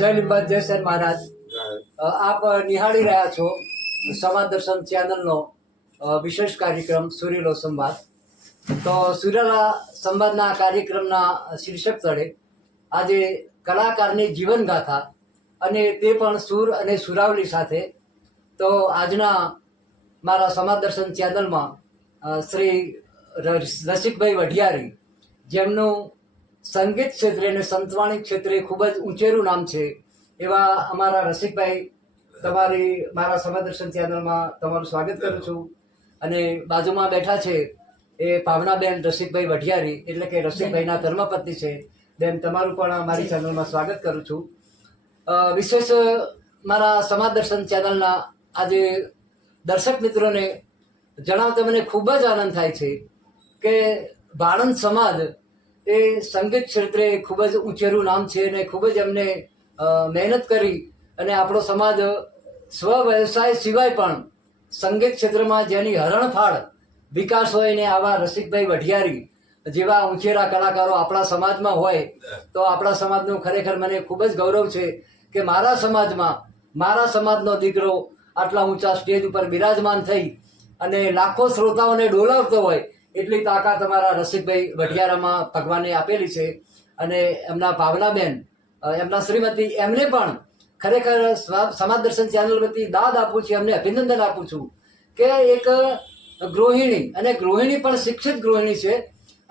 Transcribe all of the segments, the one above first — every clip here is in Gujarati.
જય લીંબાદ જય સર મહારાજ. આપ નિહાળી રહ્યા છો સમાજ દર્શન ચેનલનો વિશેષ કાર્યક્રમ સુરીલો સંવાદ. તો સુરેલા સંવાદના કાર્યક્રમના શીર્ષક તળે આજે કલાકારની જીવનગાથા અને તે પણ સુર અને સુરાવલી સાથે. તો આજના મારા સમાજ દર્શન ચેનલમાં શ્રી રસિકભાઈ વઢિયારી, જેમનું સંગીત ક્ષેત્રે અને સંતવાણી ક્ષેત્રે ખૂબ જ ઊંચેરું નામ છે, એવા અમારા રસિકભાઈ, તમારી મારા સમાજ દર્શન ચેનલમાં તમારું સ્વાગત કરું છું. અને બાજુમાં બેઠા છે એ પાવનાબેન રસિકભાઈ વઢિયારી, એટલે કે રસિકભાઈના ધર્મપત્ની છે. બેન, તમારું પણ મારી ચેનલમાં સ્વાગત કરું છું. વિશેષ મારા સમાજ દર્શન ચેનલના આજે દર્શક મિત્રોને જણાવતા મને ખૂબ જ આનંદ થાય છે કે ભાણંદ સમાજ એ સંગીત ક્ષેત્રે ખૂબ જ ઊંચેરું નામ છે અને ખૂબ જ એમને મહેનત કરી અને આપણો સમાજ સ્વ વ્યવસાય સિવાય પણ સંગીત ક્ષેત્રમાં જેની હરણફાળ વિકાસ હોય ને આવા રસિકભાઈ વઢિયારી જેવા ઊંચેરા કલાકારો આપણા સમાજમાં હોય તો આપણા સમાજનું ખરેખર મને ખૂબ જ ગૌરવ છે કે મારા સમાજમાં મારા સમાજનો દીકરો આટલા ઊંચા સ્ટેજ ઉપર બિરાજમાન થઈ અને લાખો શ્રોતાઓને ડોલાવતો હોય એટલી તાકાત અમારા રસિકભાઈ વઢિયારામાં ભગવાને આપેલી છે. અને એમના ભાવનાબેન, એમના શ્રીમતી, એમને પણ ખરેખર સમાજ દર્શન ચેનલ વતી દાદ આપું છું, એમને અભિનંદન આપું છું કે એક ગૃહિણી, અને ગૃહિણી પણ શિક્ષિત ગૃહિણી છે,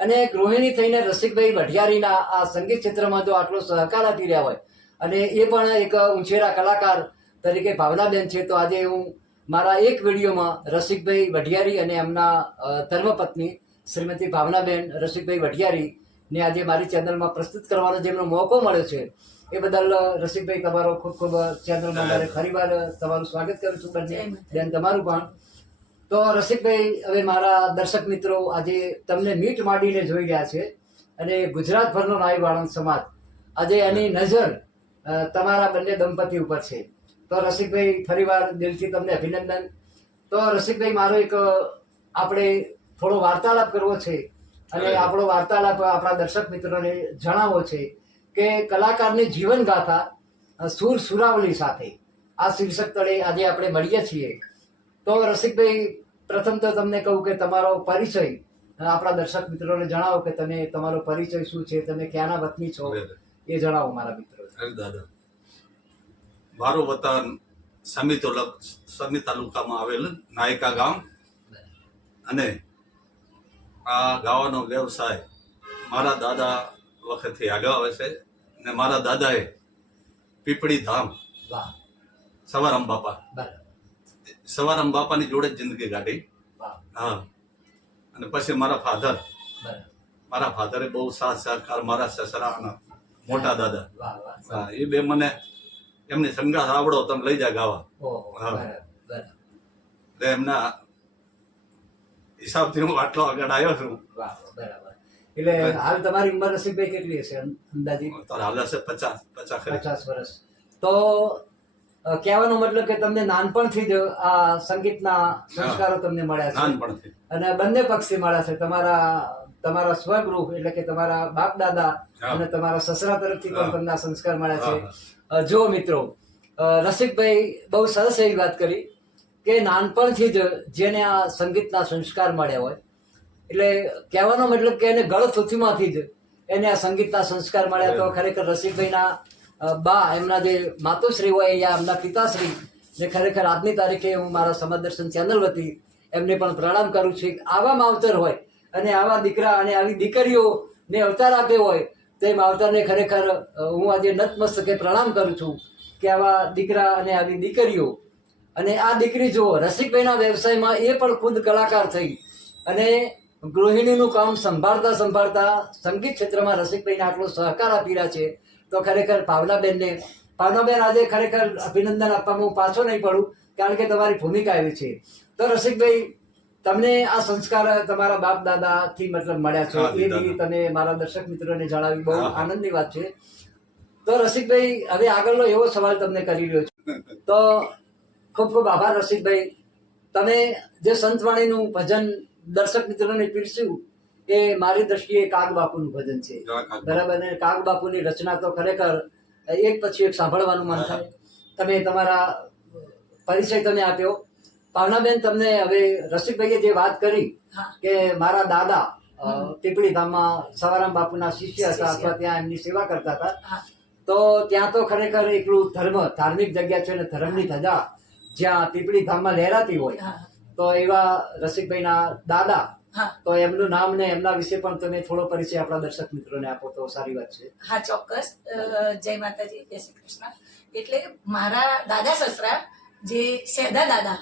અને ગૃહિણી થઈને રસિકભાઈ વઢિયારીના આ સંગીત ક્ષેત્રમાં જો આટલો સહકાર આપી રહ્યા હોય અને એ પણ એક ઊંચેરા કલાકાર તરીકે ભાવનાબેન છે. તો આજે હું મારા એક વિડીયોમાં રસિકભાઈ વઢિયારી અને એમના ધર્મપત્ની શ્રીમતી ભાવનાબેન રસિકભાઈ વઢિયારી ને આજે મારી ચેનલમાં પ્રસ્તુત કરવાનો જેમનો મોકો મળ્યો છે એ બદલ રસિકભાઈ તમારો ખૂબ ખૂબ ચેનલમાં મારે ફરીવાર તમારું સ્વાગત કરું છું. બંને બેન તમારું પણ. તો રસિકભાઈ, હવે મારા દર્શક મિત્રો આજે તમને મીટ માંડીને જોઈ રહ્યા છે અને ગુજરાતભરનો નાઈ વાળંદ સમાજ આજે એની નજર તમારા બંને દંપતી ઉપર છે. તો રસિકભાઈ ફરીવાર દિલથી તમને અભિનંદન. તો રસિકભાઈ, મારો એક આપણે થોડો વાર્તાલાપ કરવો છે અને આપણો વાર્તાલાપ આપણા દર્શક મિત્રોને જણાવવો છે કે કલાકારની જીવન ગાથા સુર સુરાવલી સાથે આ શીર્ષક તળે આજે આપણે મળીએ છીએ. તો રસિકભાઈ, પ્રથમ તો તમને કહું કે તમારો પરિચય આપણા દર્શક મિત્રોને જણાવો કે તમે તમારો પરિચય શું છે, તમે ક્યાંના વતની છો એ જણાવો મારા મિત્રો. દાદા, મારું વતન સમી તાલુકામાં આવેલ નાયકા ગામ, અને આ ગાવાનો વ્યવસાય મારા દાદા વખતથી આગળ આવે છે. અને મારા દાદાએ પીપળી ધામ વાહ, સવારામ બાપા બરાબર, સવારામ બાપાની જોડે જ જિંદગી કાઢી. વાહ, હા, અને પછી મારા બરાબર, મારા ફાધરે બહુ સાથ સહકાર, મારા સસરા અને મોટા દાદા, વાહ, વાહ, હા, એ બે મને એમની સંગાથ આવડો તમે લઈ જા ગાવા. ઓહો, હા. બરાબર, બરાબર, એટલે એમના હિસાબથી હું આટલો આગળ આવ્યો છું. વાહ, બરાબર. એટલે હાલ તમારી ઉંમર રસિકભાઈ કેટલી હશે અંદાજી? તારે હાલ હશે 50 ખરી. 50 વર્ષ. તો કહેવાનો મતલબ કે તમને નાનપણથી જ આ સંગીતના સંસ્કારો તમને મળ્યા છે નાનપણથી. અને બંને પક્ષથી મળ્યા છે. તમારા સ્વગૃહ એટલે કે તમારા બાપ દાદા હા. અને તમારા સસરા તરફથી પણ હા. તમને આ સંસ્કાર મળ્યા છે. હા. જો મિત્રો, રસિકભાઈ બહુ સરસ એવી વાત કરી કે નાનપણથી જ જેને આ સંગીતના સંસ્કાર મળ્યા હોય, એટલે કહેવાનો મતલબ કે એને ગળથૂથીમાંથી જ એને આ સંગીતના સંસ્કાર મળ્યા. તો ખરેખર રસિકભાઈના બા, એમના જે માતુશ્રી હોય યા એમના પિતાશ્રી ને ખરેખર આજની તારીખે હું મારા સમાજ દર્શન ચેનલ વતી એમને પણ પ્રણામ કરું છું. આવા માવતર હોય અને આવા દીકરા અને આવી દીકરીઓને અવતાર આપ્યો હોય તે માવતરને ખરેખર હું આજે નતમસ્તકે પ્રણામ કરું છું કે આવા દીકરા અને આવી દીકરીઓ. અને આ દીકરી જુઓ, રસિકભાઈના વ્યવસાયમાં એ પણ ખુદ કલાકાર થઈ અને ગૃહિણીનું કામ સંભાળતા સંગીત ક્ષેત્રમાં રસિકભાઈને આટલો સહકાર આપી રહ્યા છે. તો ખરેખર ભાવનાબેન, આજે ખરેખર અભિનંદન આપવામાં હું પાછો નહીં પડું, કારણ કે તમારી ભૂમિકા એવી છે. તો રસિકભાઈ, તમને આ સંસ્કાર તમારા બાપ દાદાથી મતલબ મળ્યા છે, હા, એ બી તમે મારા દર્શક મિત્રોને જણાવી, બહુ આનંદની વાત છે. તો રસિકભાઈ, હવે આગળનો એવો સવાલ તમને કરી રહ્યો છું. તો ખૂબ ખૂબ આભાર રસિકભાઈ. તમે જે સંતવાણીનું ભજન દર્શક મિત્રોને પીરસ્યું એ મારી દ્રષ્ટિએ કાગ બાપુનું ભજન છે, બરાબર. અને કાગ બાપુની રચના તો ખરેખર એક પછી એક સાંભળવાનું મન થાય. તમે તમારા પરિચય તમે આપ્યો. ભાવનાબેન, તમને હવે રસિકભાઈએ જે વાત કરી કે મારા દાદા પીપળી ધામમાં સવારામ બાપુના શિષ્ય હતા અથવા ત્યાં એમની સેવા કરતા હતા, તો ત્યાં તો ખરેખર એકલું ધાર્મિક જગ્યા છે અને ધર્મની ધજા જ્યાં પીપળી ધામમાં લહેરાતી હોય, તો એવા રસિકભાઈના દાદા, તો એમનું નામ ને એમના વિશે પણ તમે થોડો પરિચય આપણા દર્શક મિત્રોને આપો તો સારી વાત છે. હા, ચોક્કસ. જય માતાજી, જય શ્રી કૃષ્ણ. એટલે મારા દાદા સસરા જે શેધા દાદા,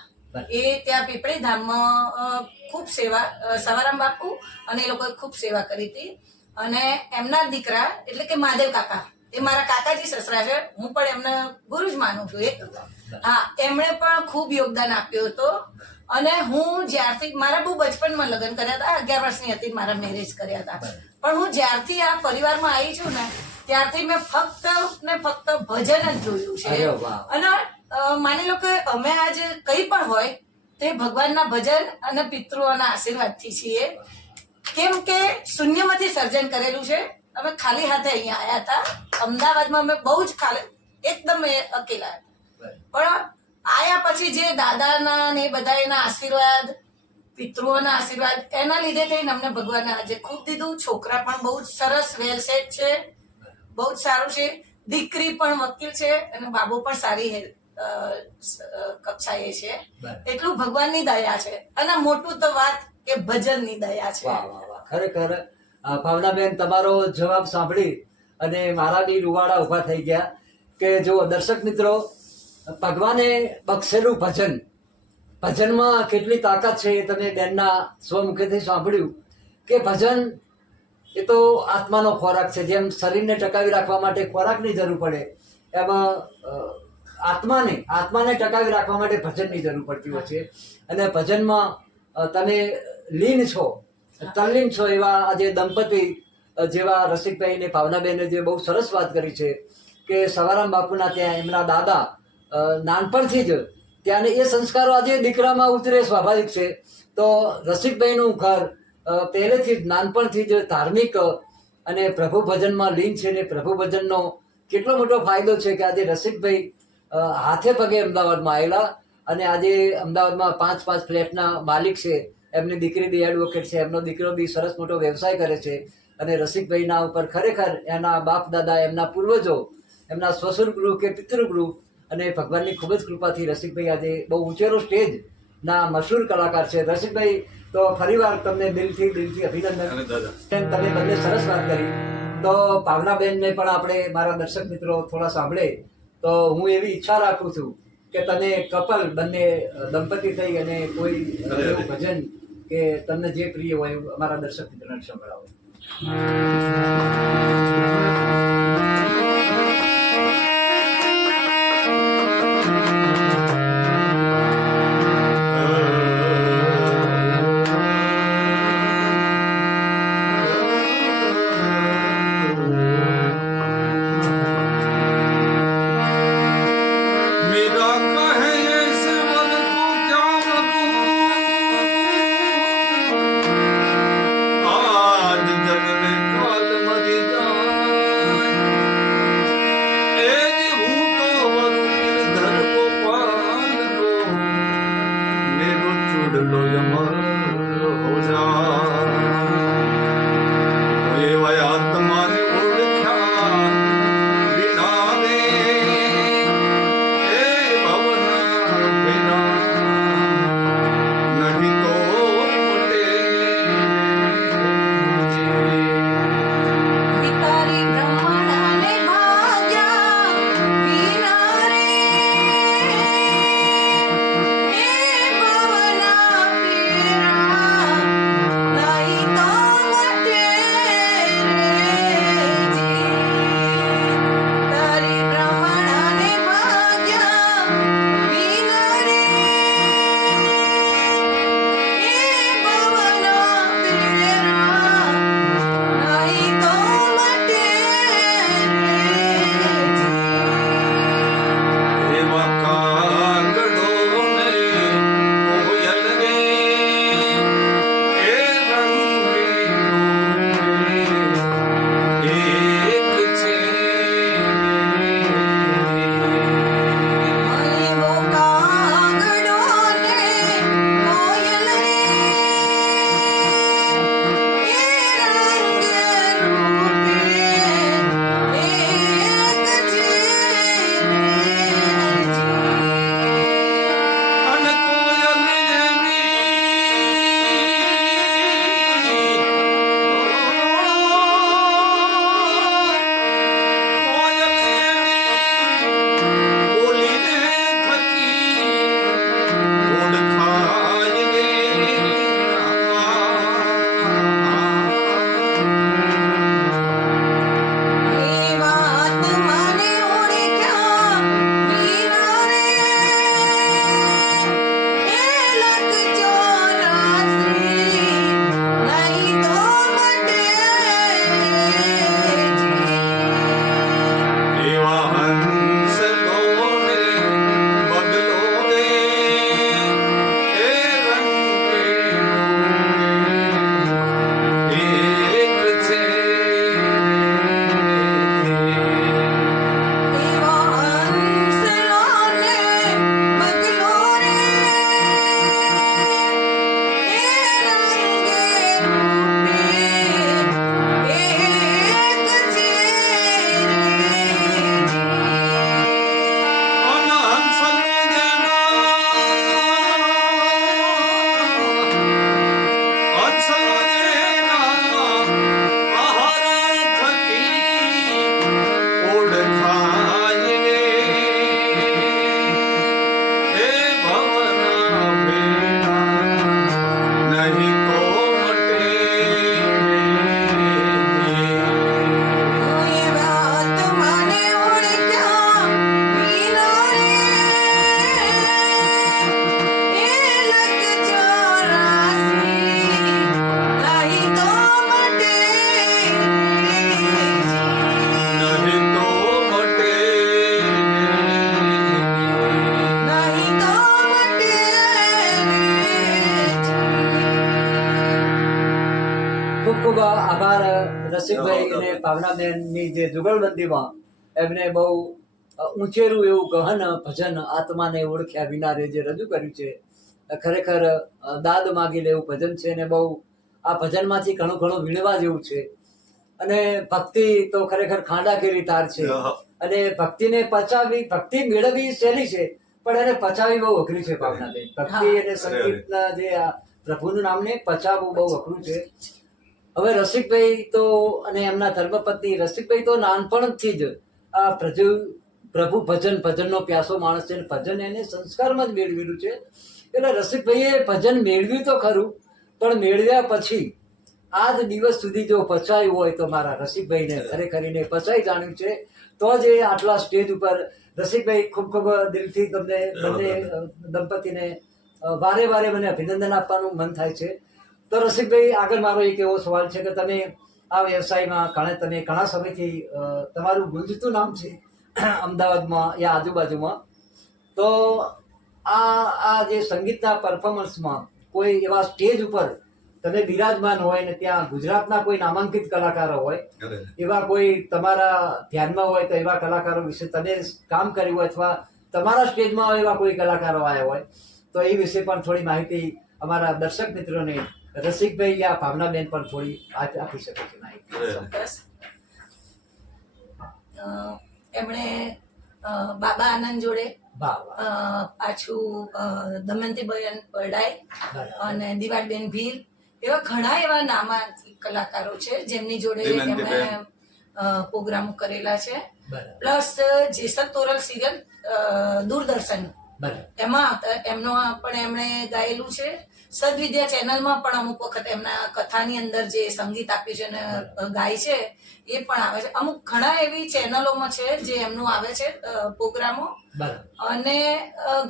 એ ત્યાં પીપળી ધામમાં ખૂબ સેવા, સવારામ બાપુ અને એ લોકોએ ખૂબ સેવા કરી હતી. અને એમના દીકરા એટલે કે મહાદેવ કાકા, એ મારા કાકાજી સસરા છે, હું પણ એમને ગુરુ જ માનું છું. હા, એમણે પણ ખૂબ યોગદાન આપ્યું હતું. અને હું જ્યારથી મારા બહુ બચપનમાં લગ્ન કર્યા હતા, 11 વર્ષની હતી મારા મેરેજ કર્યા હતા, પણ હું જ્યારથી આ પરિવારમાં આવી છું ને ત્યારથી મેં ફક્ત ને ફક્ત ભજન જ જોયું છે. અને માની લો કે અમે આજે કંઈ પણ હોય તે ભગવાનના ભજન અને પિતૃઓના આશીર્વાદથી છીએ. કેમ કે શૂન્યમાંથી સર્જન કરેલું છે. અમે ખાલી હાથે અહીંયા આવ્યા હતા. અમદાવાદમાં અમે બહુ જ એકદમ અકેલા હતા, પણ આયા પછી જે દાદાના ને બધા એના આશીર્વાદ, પિતૃઓના આશીર્વાદ, એના લીધે થઈને અમને ભગવાને આજે ખૂબ દીધું. છોકરા પણ બહુ જ સરસ વેલ સેટ છે, બહુ જ સારું છે. દીકરી પણ વકીલ છે અને બાબુ પણ સારી કક્ષાએ છે. એટલું ભગવાનની દયા છે. અને મોટું તો વાત કે ભજનની દયા છે. ખરેખર ભાવનાબેન, તમારો જવાબ સાંભળી અને મારા બી રૂવાડા ઉભા થઈ ગયા કે જો દર્શક મિત્રો, ભગવાને બક્ષેલું ભજનમાં કેટલી તાકાત છે એ તમે બેનના સ્વમુખેથી સાંભળ્યું કે ભજન એ તો આત્માનો ખોરાક છે. જેમ શરીરને ટકાવી રાખવા માટે ખોરાકની જરૂર પડે, એમાં આત્માને ટકાવી રાખવા માટે ભજનની જરૂર પડતી હોય છે. અને ભજનમાં તમે લીન છો, તલ્લીન છો એવા આજે દંપતી જેવા રસિકભાઈ અને ભાવનાબેને જે બહુ સરસ વાત કરી છે કે સવારામ બાપુના ત્યાં એમના દાદા નાનપણથી જ ત્યાંને એ સંસ્કારો આજે દીકરામાં ઉતરે સ્વાભાવિક છે. તો રસિકભાઈનું ઘર પહેલેથી જ નાનપણથી જ ધાર્મિક અને પ્રભુ ભજનમાં લીન છે ને પ્રભુ ભજનનો કેટલો મોટો ફાયદો છે કે આજે રસિકભાઈ હાથે પગે અમદાવાદમાં આવેલા અને આજે અમદાવાદમાં 5 ફ્લેટના માલિક છે. એમની દીકરી બી એડવોકેટ છે, એમનો દીકરો બી સરસ મોટો વ્યવસાય કરે છે. અને રસિકભાઈના ઉપર ખરેખર એના બાપ દાદા, એમના પૂર્વજો, એમના શ્વશુર ગૃહ કે પિતૃગૃહ અને ભગવાનની ખૂબ જ કૃપાથી રસિકભાઈ આજે બહુ ઊંચેરો સ્ટેજના મશહૂર કલાકાર છે. રસિકભાઈ, તો ફરીવાર તમને દિલથી અભિનંદન. અને દાદા તમે બંને સરસ વાત કરી. તો ભાવનાબેનને પણ આપણે, મારા દર્શક મિત્રો થોડા સાંભળે તો હું એવી ઈચ્છા રાખું છું કે તમે કપલ બંને દંપતી થઈ અને કોઈ એવું ભજન કે તમને જે પ્રિય હોય એવું અમારા દર્શક મિત્રોને સંભળાવો. मेरा कहे ऐसे मन को क्या मधु आज जग में काल मरी जा રસિકભાઈ અને ભાવનાબેનની જે જુગલબંધીમાં એમને બહુ ઊંચેરું એવું ગહન ભજન આત્માને ઓળખ્યા વિનારે જે રજૂ કર્યું છે, ખરેખર દાદ માગી લે એવું ભજન છે અને બહુ આ ભજનમાંથી ઘણું ઘણું વીણવા જેવું છે. અને ભક્તિ તો ખરેખર ખાંડાકેરી તાર છે અને ભક્તિને પચાવવી, ભક્તિ મેળવવી સહેલી છે પણ એને પચાવવી બહુ અઘરી છે ભાવનાબેન. ભક્તિ અને સંગીતના જે આ પ્રભુનું નામને પચાવવું બહુ અઘરું છે. હવે રસિકભાઈ તો અને એમના ધર્મપત્ની રસિકભાઈ તો નાનપણથી જ આ પ્રભુ ભજનનો પ્યાસો માણસ છે. ભજન એને સંસ્કારમાં જ મેળવેલું છે. એટલે રસિકભાઈએ ભજન મેળવ્યું તો ખરું, પણ મેળવ્યા પછી આજ દિવસ સુધી જો પચાયું હોય તો મારા રસિકભાઈને ખરેખર એને પચાઈ જાણ્યું છે. તો જ એ આટલા સ્ટેજ ઉપર રસિકભાઈ ખૂબ ખૂબ દિલથી તમને બંને દંપતીને વારે વારે મને અભિનંદન આપવાનું મન થાય છે. તો રસિકભાઈ, આગળ મારો એક એવો સવાલ છે કે તમે આ વ્યવસાયમાં તમે ઘણા સમયથી તમારું ગુંજતું નામ છે અમદાવાદમાં યા આજુબાજુમાં. તો આ જે સંગીતના પરફોર્મન્સમાં કોઈ એવા સ્ટેજ ઉપર તમે બિરાજમાન હોય ને ત્યાં ગુજરાતના કોઈ નામાંકિત કલાકારો હોય, એવા કોઈ તમારા ધ્યાનમાં હોય તો એવા કલાકારો વિશે તમે કામ કર્યું હોય અથવા તમારા સ્ટેજમાં એવા કોઈ કલાકારો આવ્યા હોય તો એ વિશે પણ થોડી માહિતી અમારા દર્શક મિત્રોને રસિકભાઈ યા ભાવનાબેન પણ થોડી આપી શકે છે માહિતી. ચોક્કસ. એમણે બાબા આનંદ જોડે, પાછું દમયંતીબેન પરડાઈ અને દિવાળબેન ભીલ, એવા ઘણા એવા નામાંકિત કલાકારો છે જેમની જોડે એમણે પ્રોગ્રામો કરેલા છે. પ્લસ જેસલ તોરલ સિરિયલ દૂરદર્શન એમાં એમનો પણ એમણે ગાયેલું છે. સદવિદ્યા ચેનલમાં પણ અમુક વખત એમના કથાની અંદર જે સંગીત આપ્યું છે અને ગાય છે એ પણ આવે છે. અમુક ઘણા એવી ચેનલોમાં છે જે એમનું આવે છે પ્રોગ્રામો. અને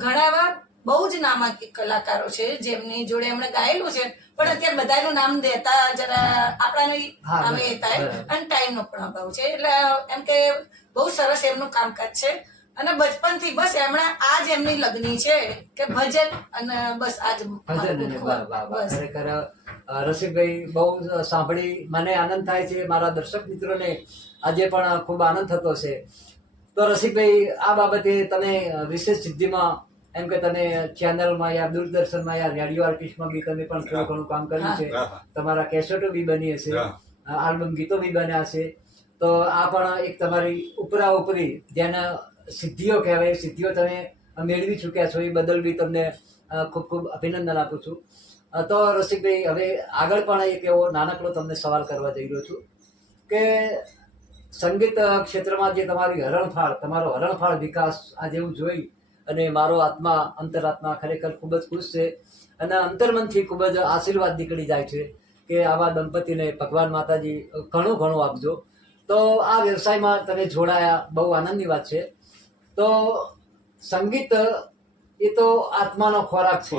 ઘણા એવા બહુ જ નામાંકિત કલાકારો છે જેમની જોડે એમણે ગાયેલું છે, પણ અત્યારે બધાનું નામ દેતા જરા આપણાને આવે થાય અને ટાઈમનો પણ અભાવ છે. એટલે એમ કે બહુ સરસ એમનું કામકાજ છે. અને બચપનથી બસ એમણે આ જ એમની લગ્ની છે કે ભજન અને બસ આજ ખરેખર રસિકભાઈ બહુ સાંભળી મને આનંદ થાય છે. મારા દર્શક મિત્રોને આજે પણ ખૂબ આનંદ થતો છે. તો રસિકભાઈ, આ બાબતે તમે વિશેષ સિદ્ધિમાં એમ કે તમે ચેનલમાં યા દૂરદર્શનમાં યા રેડિયો આર્ટિસ્ટમાં બી તમે પણ થોડું ઘણું કામ કર્યું છે. તમારા કેસેટો બી બની હશે, આલ્બમ ગીતો બી બન્યા છે. તો આ પણ એક તમારી ઉપરા ઉપરી જેને સિદ્ધિઓ કહેવાય, સિદ્ધિઓ તમે મેળવી ચૂક્યા છો, એ બદલ બી તમને ખૂબ ખૂબ અભિનંદન આપું છું. તો રસિકભાઈ, હવે આગળ પણ એક એવો નાનકડો તમને સવાલ કરવા જઈ રહ્યો છું કે સંગીત ક્ષેત્રમાં જે તમારો હરણફાળ વિકાસ આ જેવું જોઈ અને મારો અંતરાત્મા ખરેખર ખૂબ જ ખુશ છે અને અંતર્મનથી ખૂબ જ આશીર્વાદ નીકળી જાય છે કે આવા દંપતીને ભગવાન માતાજી ઘણું ઘણું આપજો. તો આ વ્યવસાયમાં તમે જોડાયા બહુ આનંદની વાત છે. તો સંગીત એ તો આત્માનો ખોરાક છે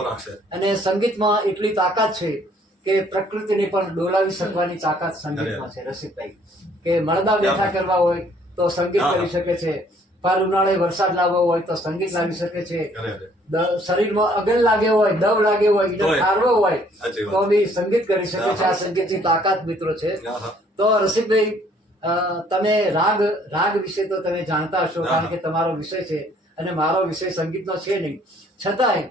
અને સંગીતમાં એટલી તાકાત છે કે પ્રકૃતિને પણ ડોલાવી શકવાની તાકાત સંગીતમાં છે રસિકભાઈ. કે મળદા બેઠા કરવા હોય તો સંગીત કરી શકે છે, પર ઉનાળે વરસાદ લાવવો હોય તો સંગીત લાવી શકે છે, શરીરમાં અગલ લાગ્યો હોય, દવ લાગ્યો હોય, એને ઠારવો હોય તો બી સંગીત કરી શકે છે. આ સંગીતની તાકાત મિત્રો છે. તો રસિકભાઈ, તમે રાગ વિશે તો તમે જાણતા હશો, કારણ કે તમારો વિષય છે અને મારો વિષય સંગીતનો છે નહીં, છતાંય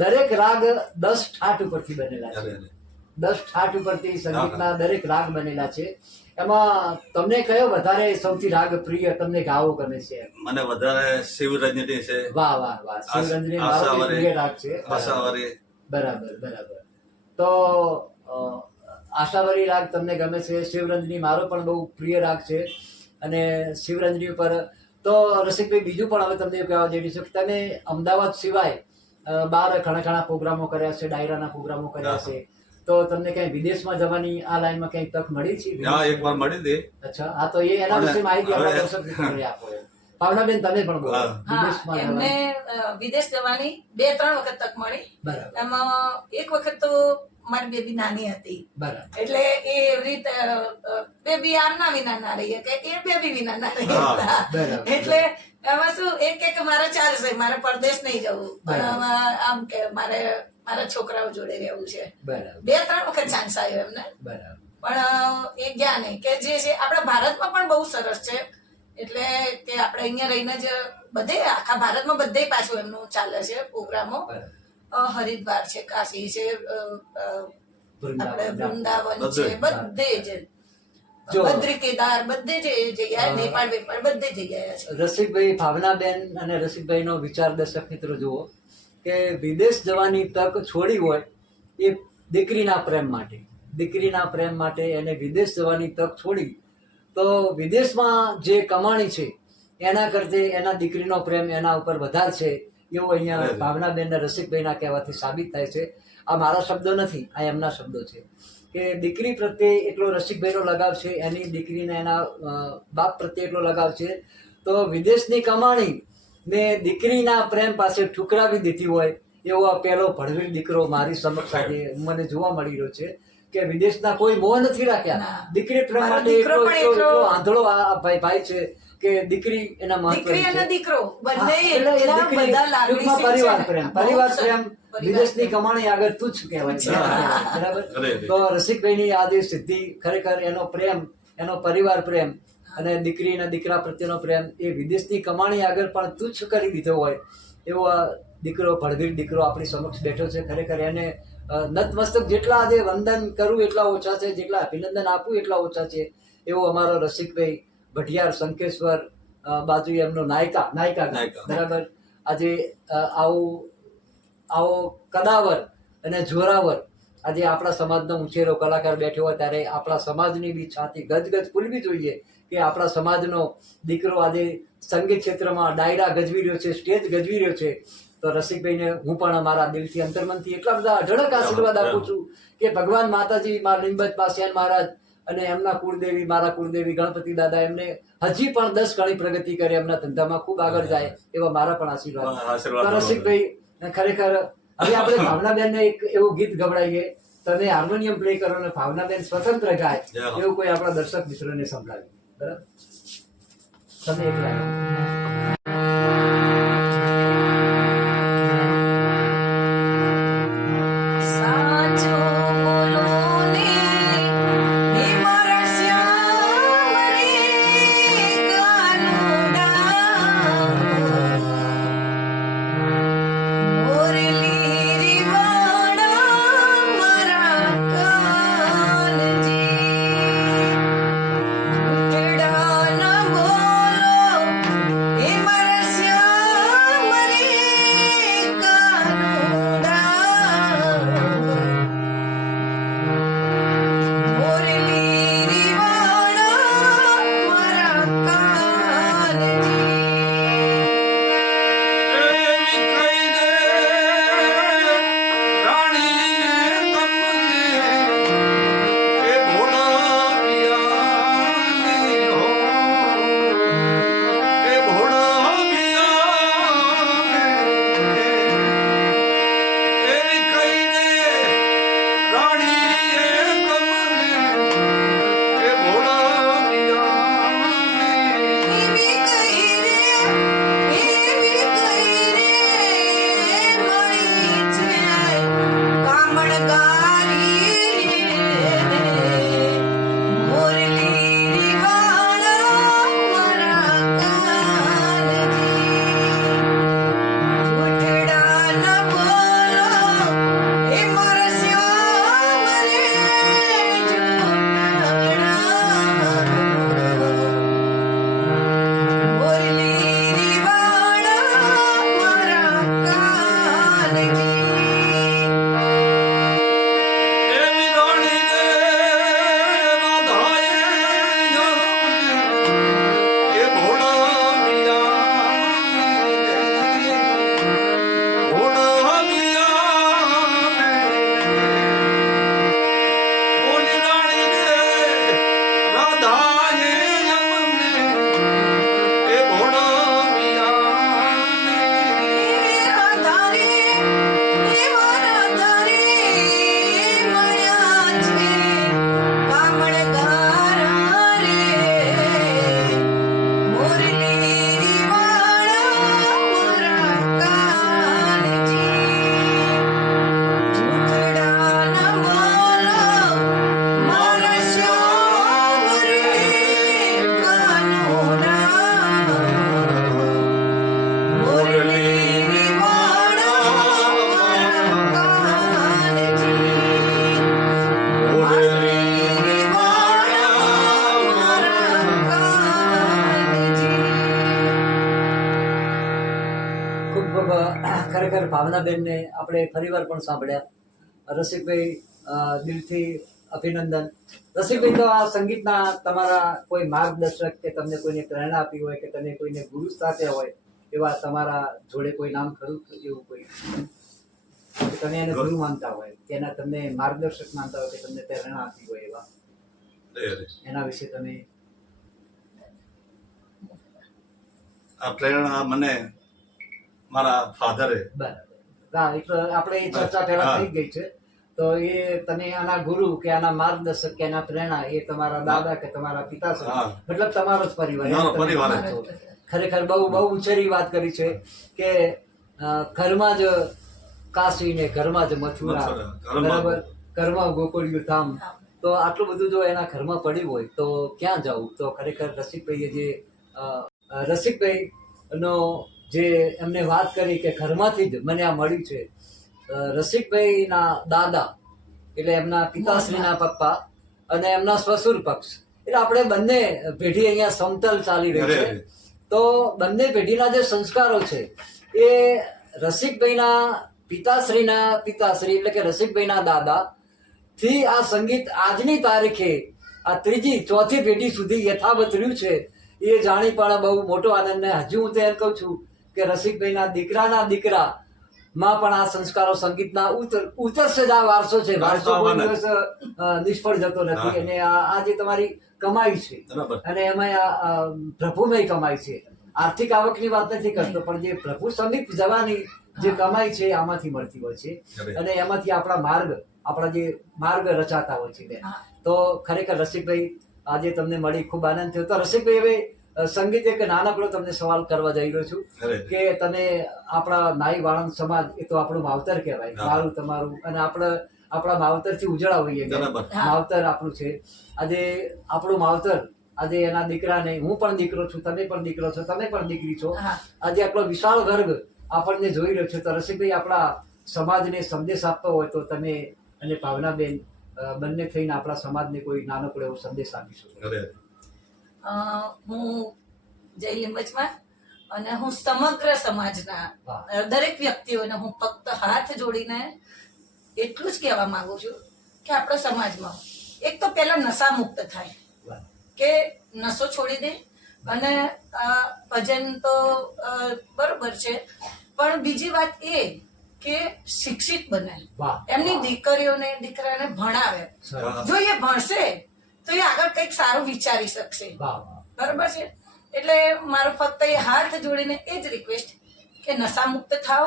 દરેક રાગ 10 ઠાઠ ઉપરથી બનેલા છે. 10 ઠાઠ ઉપરથી સંગીતના દરેક રાગ બનેલા છે. એમાં તમને કયો વધારે સૌથી રાગ પ્રિય તમને ગાવો ગમે છે? મને વધારે શિવરંજની છે. વાહ વાહ વાહ, શિવરંજની મારો પ્રિય રાગ છે. બરાબર. તો આશાવરી રાગ તમને ગમે છે, શિવરંજની મારો પણ બહુ પ્રિય રાગ છે. અને શિવરંજની ઉપર તો રસિકભાઈ બીજું પણ હવે તમને કહેવા જઈ રહ્યું છે કે તમે અમદાવાદ સિવાય બહાર ઘણા પ્રોગ્રામો કર્યા છે, ડાયરાના પ્રોગ્રામો કર્યા છે. તો તમને ક્યાંય વિદેશમાં જવાની આ લાઈનમાં ક્યાંય તક મળી છે? એકવાર મળી હતી. અચ્છા, હા, તો એના વિશે માહિતી આપણા દર્શક મિત્રોને આપો. ભાવનાબેન, તમે પણ બોલો. એમને વિદેશ જવાની 2-3 વખત તક મળી. એમાં એક વખત તો મારી બેબી નાની હતી, એટલે એ એવી રીતે બેબી આમના વિના ના રહી કે એ બેબી વિના ના રહી, એટલે એમાં શું એક મારે ચાલશે, મારે પરદેશ નહીં જવું, પણ આમ કે મારે મારા છોકરાઓ જોડે રહેવું છે. 2-3 વખત ચાન્સ આવ્યો એમને, પણ એ ગયા નહીં કે જે છે આપણા ભારતમાં પણ બહુ સરસ છે. એટલે કે આપણે અહીંયા રહીને જ બધે આખા ભારતમાં બધે પાછું એમનું ચાલે છે પ્રોગ્રામો. હરિદ્વાર છે, કાશી છે, આપણે વૃંદાવન છે, બધે જ બદ્રી કેદાર બધે જ જગ્યાએ, નેપાળ વેપાળ બધે જગ્યાએ છે. રસિકભાઈ, ભાવનાબેન અને રસિકભાઈનો વિચાર દર્શક મિત્રો જુઓ કે વિદેશ જવાની તક છોડી હોય એ દીકરીના પ્રેમ માટે, દીકરીના પ્રેમ માટે એને વિદેશ જવાની તક છોડી, તો વિદેશમાં જે કમાણી છે એના કરતે એના દીકરીનો પ્રેમ એના ઉપર વધારે છે એવું અહીંયા ભાવનાબેન અને રસિકભાઈના કહેવાથી સાબિત થાય છે. આ મારા શબ્દો નથી, આ એમના શબ્દો છે કે દીકરી પ્રત્યે એટલો રસિકભાઈનો લગાવ છે, એની દીકરીને એના બાપ પ્રત્યે એટલો લગાવ છે. તો વિદેશની કમાણી ને દીકરીના પ્રેમ પાસે ઠુકરાવી દીધી હોય એવો આ પહેલો ભડવીર દીકરો મારી સમક્ષ આજે મને જોવા મળી રહ્યો છે કે વિદેશના કોઈ મોહ નથી રાખ્યા. દીકરી પ્રેમ માટે એટલો આંધળો આ ભાઈ છે કે દીકરી એના દીકરી અને દીકરો બંને પરિવાર પ્રેમ, પરિવાર પ્રેમ વિદેશની કમાણી આગળ તુચ્છ કહેવાય. બરાબર. તો રસિકભાઈની આ જે સિદ્ધિ ખરેખર એનો પ્રેમ, એનો પરિવાર પ્રેમ અને દીકરી અને દીકરા પ્રત્યેનો પ્રેમ એ વિદેશની કમાણી આગળ પણ તુચ્છ કરી દીધો હોય એવો આ દીકરો, ભડવીર દીકરો આપણી સમક્ષ બેઠો છે. ખરેખર એને નતમસ્તક જેટલા આજે વંદન કરું એટલા ઓછા છે, જેટલા અભિનંદન આપું એટલા ઓછા છે. એવો અમારો રસિકભાઈ ભટિયાર, શંકેશ્વર બાજુ એમનો નાયકા બરાબર. આજે આવો કદાવર અને જોરાવર આજે આપણા સમાજનો ઉછેરો કલાકાર બેઠો હોય ત્યારે આપણા સમાજની બી છાતી ગજગજ ફૂલવી જોઈએ કે આપણા સમાજનો દીકરો આજે સંગીત ક્ષેત્રમાં ડાયરા ગજવી રહ્યો છે, સ્ટેજ ગજવી રહ્યો છે. તો રસિકભાઈને હું પણ અમારા દિલથી, અંતરમનથી એટલા બધા અઢળક આશીર્વાદ આપું છું કે ભગવાન માતાજી, મા લીંબત પાસ્યાન મહારાજ અને એમના કુળદેવી, મારા કુળદેવી ગણપતિ દાદા એમને હજી પણ 10 ગણી પ્રગતિ કરે, એમના ધંધામાં ખૂબ આગળ જાય એવા મારા પણ આશીર્વાદ. રસિકભાઈ ખરેખર હવે આપણે ભાવનાબેનને એક એવું ગીત ગવડાવીએ, તમે હાર્મોનિયમ પ્લે કરો અને ભાવનાબેન સ્વતંત્ર ગાય એવું કોઈ આપણા દર્શક મિત્રોને સંભળાવીએ. બરાબર, તમે એક ગાય. એ ખૂબ ખૂબ ખરેખર ભાવનાબેનને આપણે ફરીવાર પણ સાંભળ્યા. રસિકભાઈ, દિલથી અભિનંદન. રસિકભાઈ, તો આ સંગીતના તમારા કોઈ માર્ગદર્શક કે તમને કોઈને પ્રેરણા આપી હોય કે તમે કોઈને ગુરુ સાથે હોય એવા તમારા જોડે કોઈ નામ ખરું એવું કોઈ કે તમે એને ગુરુ માનતા હોય કે એના તમને માર્ગદર્શક માનતા હોય કે તમને પ્રેરણા આપી હોય એવા એના વિશે તમે? આ પ્રેરણા મને મારા ફાધરે. બરાબર. હા, એટલે આપણે એ ચર્ચા પહેલા થઈ ગઈ છે. તો એ તમે આના ગુરુ કે આના માર્ગદર્શક કે આના પ્રેરણા એ તમારા દાદા કે તમારા પિતાશ્રી, મતલબ તમારો જ પરિવાર. મારો પરિવાર જ. ખરેખર બહુ બહુ ઊંચેરી વાત કરી છે કે ઘરમાં જ કાશી ને ઘરમાં જ મથુરા, બરાબર, ઘરમાં ગોકુળિયું ધામ. તો આટલું બધું જો એના ઘરમાં પડ્યું હોય તો ક્યાં જવું? તો ખરેખર રસિકભાઈએ જે રસિકભાઈ નો જે એમને વાત કરી કે ઘરમાંથી જ મને આ મળ્યું છે. રસિકભાઈના દાદા એટલે એમના પિતાશ્રીના પપ્પા અને એમના સસુર પક્ષ, એટલે આપણે બંને પેઢી અહીંયા સમતલ ચાલી રહી છે. તો બંને પેઢીના જે સંસ્કારો છે એ રસિકભાઈના પિતાશ્રીના પિતાશ્રી એટલે કે રસિકભાઈના દાદા થી આ સંગીત આજની તારીખે આ ત્રીજી ચોથી પેઢી સુધી યથાવત રહ્યું છે. એ જાણી પણ બહુ મોટો આનંદ. ને હજુ હું તો એમ કહું છું કે રસિકભાઈના દીકરાના દીકરા માં પણ આ સંસ્કારો સંગીતના ઉતરશે જ આ વારસો છે. વારસો કોઈ દિવસ નિષ્ફળ જતો નથી. અને આ જે તમારી કમાઈ છે અને એમાં પ્રભુમય કમાઈ છે, આર્થિક આવકની વાત નથી કરતો, પણ જે પ્રભુ સમીપ જવાની જે કમાઈ છે આમાંથી મળતી હોય છે અને એમાંથી આપણા જે માર્ગ રચાતા હોય છે. તો ખરેખર રસિકભાઈ, આજે તમને મળી ખૂબ આનંદ થયો. તો રસિકભાઈ, હવે સંગીત એક નાનકડો તમને સવાલ કરવા જઈ રહ્યો છું કે તમે આપણા નાઈ વાળંદ સમાજ, એ તો આપણું માવતર કહેવાય, મારું તમારું, અને આપણા માવતર થી ઉજળા હોઈએ, માવતર આપણું છે. આજે આપણું માવતર, આજે એના દીકરાને, હું પણ દીકરો છું, તમે પણ દીકરો છો, તમે પણ દીકરી છો, આજે આટલો વિશાળ વર્ગ આપણને જોઈ રહ્યો છે. તો રસિકભાઈ, આપણા સમાજને સંદેશ આપવો હોય તો તમે અને ભાવનાબેન બંને થઈને આપણા સમાજને કોઈ નાનકડો એવો સંદેશ આપી શકો? હું જય લીંબચમાં અને હું સમગ્ર સમાજના દરેક વ્યક્તિઓને હું ફક્ત હાથ જોડીને એટલું જ કહેવા માંગુ છું કે આપણા સમાજમાં એક તો પહેલા નશા મુક્ત થાય, કે નશો છોડી દે. અને ભજન તો બરોબર છે, પણ બીજી વાત એ કે શિક્ષિત બને, એમની દીકરીઓને દીકરાને ભણાવે. જો એ ભણશે તો એ આગળ કંઈક સારું વિચારી શકશે, બરોબર છે. એટલે મારો ફક્ત એ હાથ જોડીને એ જ રિક્વેસ્ટ કે નશા મુક્ત થાવ,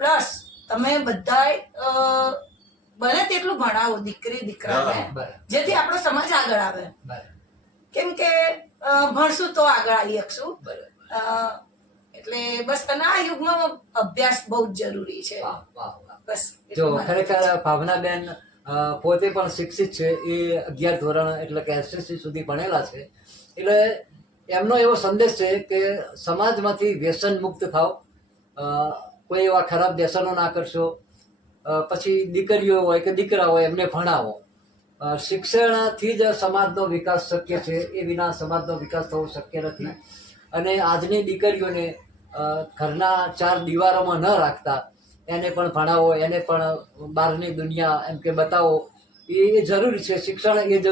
પ્લસ તમે બધા બને તેટલું ભણાવો દીકરી દીકરાને, જેથી આપણો સમાજ આગળ આવે. કેમ કે ભણશું તો આગળ આવી શકશું. એટલે બસ, અને આ યુગમાં અભ્યાસ બહુ જ જરૂરી છે. બસ. જો ખરેખર ભાવનાબેન પોતે પણ શિક્ષિત છે. એ 11 ધોરણ એટલે કે એસએસસી સુધી ભણેલા છે. એટલે એમનો એવો સંદેશ છે કે સમાજમાંથી વ્યસન મુક્ત થાવ, કોઈ એવા ખરાબ વ્યસનો ના કરશો. પછી દીકરીઓ હોય કે દીકરા હોય એમને ભણાવો. શિક્ષણથી જ સમાજનો વિકાસ શક્ય છે, એ વિના સમાજનો વિકાસ થવો શક્ય નથી. અને આજની દીકરીઓને ઘરના 4 દિવારોમાં ન રાખતા એને પણ ભણાવો, એને પણ બહારની દુનિયા એમ કે બતાવો. એ જરૂરી છે. શિક્ષણ એ જ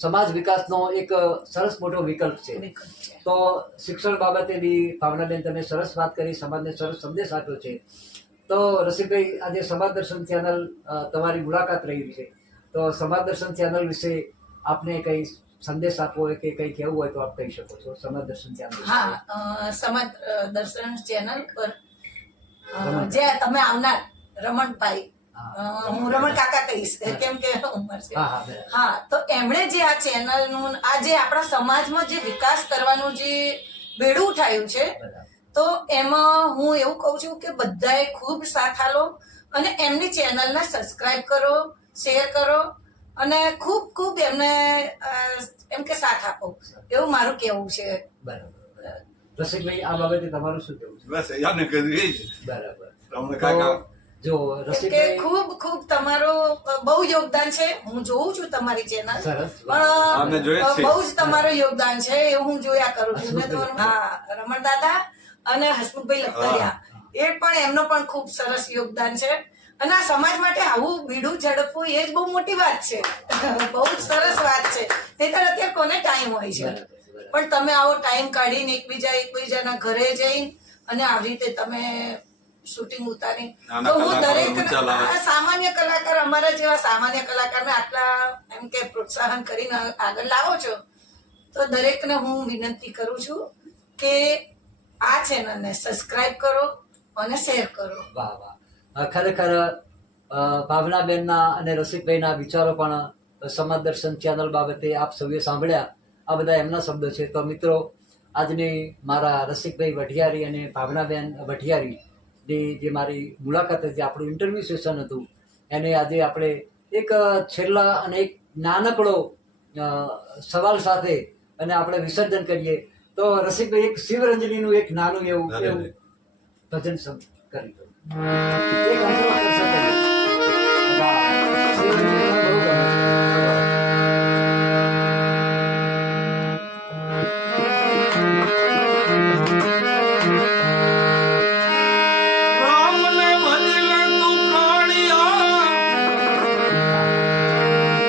સમાજ વિકાસનો એક સરસ મોટો વિકલ્પ છે. તો શિક્ષણ બાબતે બી ભાવનાબેન તમે સરસ વાત કરી, સમાજને સરસ સંદેશ આપ્યો છે. તો રસિકભાઈ, આજે સમાજ દર્શન ચેનલ તમારી મુલાકાત રહી છે, તો સમાજ દર્શન ચેનલ વિશે આપને કઈ સંદેશ આપવો હોય કે કઈ કહેવું હોય તો આપ કહી શકો છો. સમાજ દર્શન ચેનલ. હા, સમાજ દર્શન ચેનલ પર જે તમે આવનાર રમણભાઈ, હું રમણ કાકા કહીશ કેમ કે ઉંમર છે. હા, તો એમણે જે આ ચેનલનું આજે આપણા સમાજમાં જે વિકાસ કરવાનું જે બેડું ઉઠાયું છે, તો એમાં હું એવું કહું છું કે બધાએ ખૂબ સાથ આલો અને એમની ચેનલને સબસ્ક્રાઇબ કરો, શેર કરો અને ખૂબ ખૂબ એમને એમ કે સાથ આપો, એવું મારું કહેવું છે. બરાબર. રસિકભાઈ, આ બાબતે તમારું શું કહેવું છે? બસ યાને કહ્યું એ જ. બરાબર. રમણ કાકા, જો રસિકભાઈ, ખૂબ ખૂબ તમારું બહુ યોગદાન છે. હું જોઉં છું તમારી ચેનલ, પણ બહુ જ તમારું યોગદાન છે, એવું હું જોયા કરું છું. હા, રમણ દાદા અને હસમુખભાઈ લખતરિયા, એ પણ એમનો પણ ખૂબ સરસ યોગદાન છે. અને આ સમાજ માટે આવું બીડું ઝડપવું એ જ બહુ મોટી વાત છે. બહુ જ સરસ વાત છે. નહીંતર અત્યારે કોને ટાઈમ હોય છે? પણ તમે આવો ટાઈમ કાઢીને એકબીજાના ઘરે જઈને અને આવી રીતે તમે શૂટિંગ ઉતારી, તો હું દરેક સામાન્ય કલાકાર, અમારા જેવા સામાન્ય કલાકારને આટલા એમ કે પ્રોત્સાહન કરીને આગળ લાવો છો, તો દરેકને હું વિનંતી કરું છું કે આ ચેનલને સબસ્ક્રાઇબ કરો અને શેર કરો. વાહ વાહ, ખરેખર ભાવનાબેનના અને રસિકભાઈના વિચારો પણ સમાજ દર્શન ચેનલ બાબતે આપ સૌએ સાંભળ્યા. આ બધા એમના શબ્દો છે. તો મિત્રો, આજની મારા રસિકભાઈ વઢિયારી અને ભાવનાબેન વઢિયારીની જે મારી મુલાકાત હતી, આપણું ઇન્ટરવ્યુ સેશન હતું, એને આજે આપણે એક છેલ્લા અને એક નાનકડો સવાલ સાથે અને આપણે વિસર્જન કરીએ. તો રસિકભાઈ, એક શિવરંજનીનું એક નાનું એવું ભજન કરી દો. એક અંતરો કરશે તો. વાહ, શિવરંજની મને બહુ ગમે છે. રામને ભજલે તું પ્રાણિયા,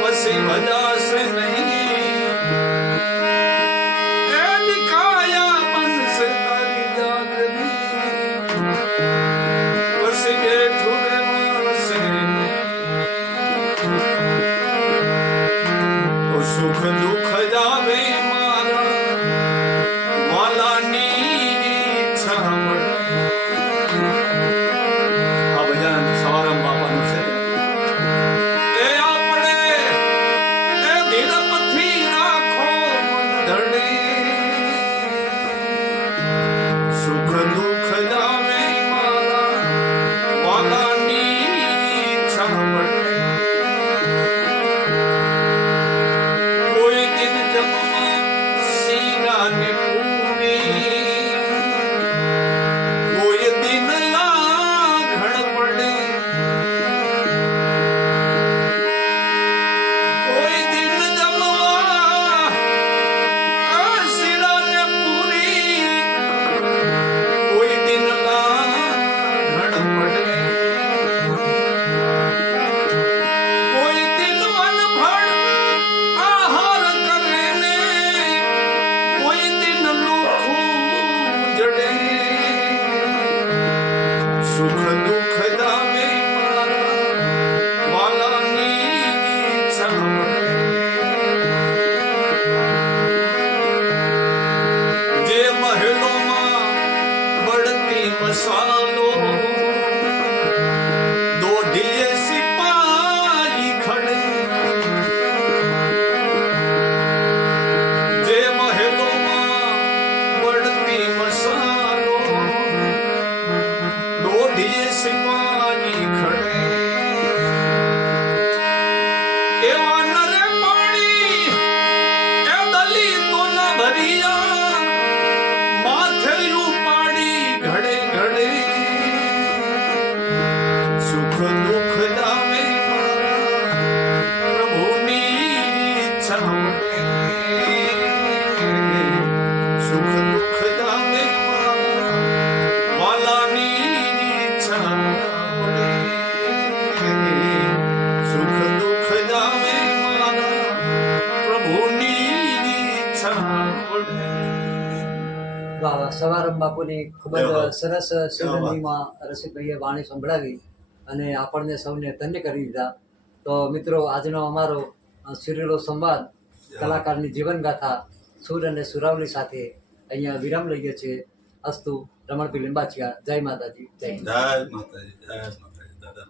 પછી ભજાશે નહીં. એની કાયા બનશે તારી જાગરી, પછી બેઠું રહેવાશે નહીં. તો સુખ દુઃખ જાવે મારા વાલાની ઈચ્છા મળે. આ ભજન સવારામ બાપાનું છે. એ આપણે એ ધીરપથી રાખો મન ધડે, સુખ દુઃખ જાવે મારા વાલાની ઈચ્છા મળે. કોઈ દિન જમવા શીરા ને પૂરી, કોઈ દિન લાઘણ પડે, કોઈ દિન જમવા શીરા ને પૂરી, કોઈ દિન લાઘણ પડે, કોઈ દિન વનભળ આહાર કરે ને, કોઈ દિન લુખું જડે. સુખ દુઃખ જાવે મારા વાલાની ઈચ્છા મળે. જે મહેલોમાં બળતી મસાલો, દોઢીએ સિપાહી ખડે. જે મહેલોમાં બળતી મસાલો, દોઢીએ સિપાહી ખડે. એવા નરે પાણી એ દલિતોના ભરિયા, માથે ઉપાડી ઘડે ઘડે. સુખ દુઃખ જાવે મારા પ્રભુની ઈચ્છા મળે. સુખ દુઃખ જાવે મારા વાલાની ઈચ્છા મળે. સુખ દુઃખ જાવે મારા પ્રભુની ઈચ્છા મળે. વાહ વાહ, સવારામ બાપુની ખૂબ જ સરસ શિવરંજનીમાં રસિકભાઈએ વાણી સંભળાવી અને આપણને સૌને ધન્ય કરી દીધા. તો મિત્રો, આજનો અમારો સુરીલો સંવાદ, કલાકારની જીવનગાથા સુર અને સુરાવલી સાથે અહીંયા વિરામ લઈએ છીએ. અસ્તુ. રમણભાઈ લિંબાચિયા. જય માતાજી. જય હિન્દ. જય માતાજી, જય માતાજી દાદા.